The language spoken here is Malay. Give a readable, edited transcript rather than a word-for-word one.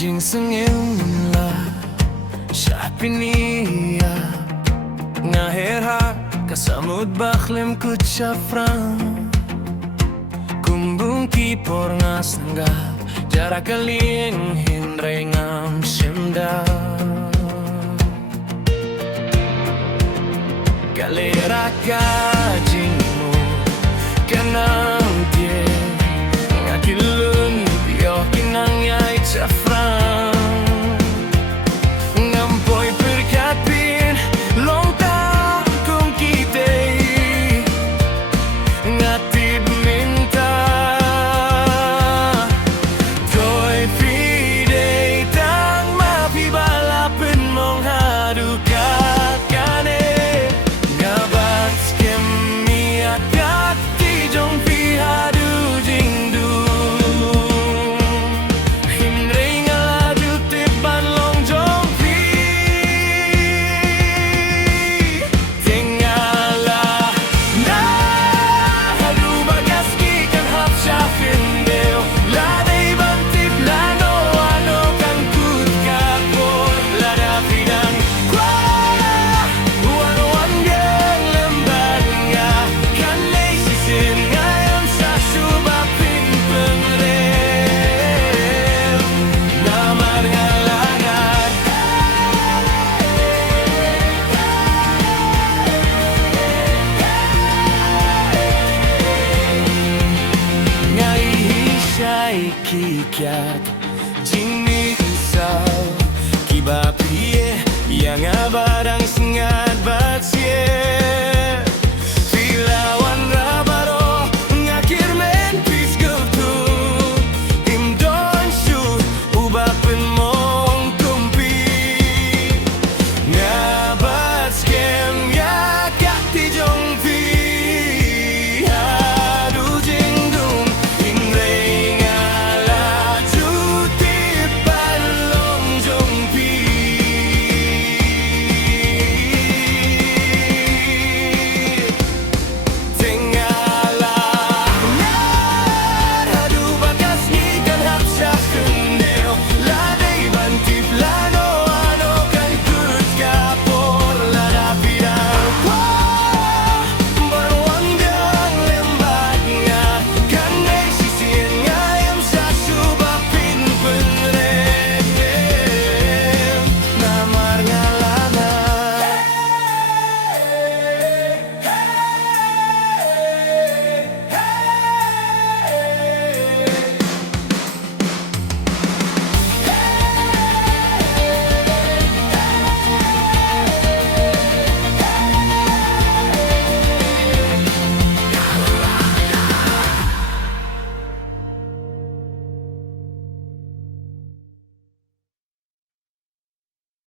Jing sengim la Syah pinia Ngaherha Kasamud bakhlim kut syafran Kumbung kipor ngasanggap Jarak kaling hindray ngam simda Galera kajingmu Kanang dia Ngakilun Biyo kinang yay syafran Ngampoy perkapin Long tao kung kitay Ngatib minta Toy piday tang mapibalapin mong hadukat kane Ngabat skemi at kakti jong pihadu jingdu Hindray ngaladu tiban long jong pi Tingala na hadu bagas kikan hap syafin deo Laday bantip lano ano kan kut kapor Lada pidang kwa Wano wanggeng lembar nga Kan lay sisin ngayon sa subapin pengrem Namar nga lagar Ngay hisay kikyat Jinisaw Kiba piye Yang abarang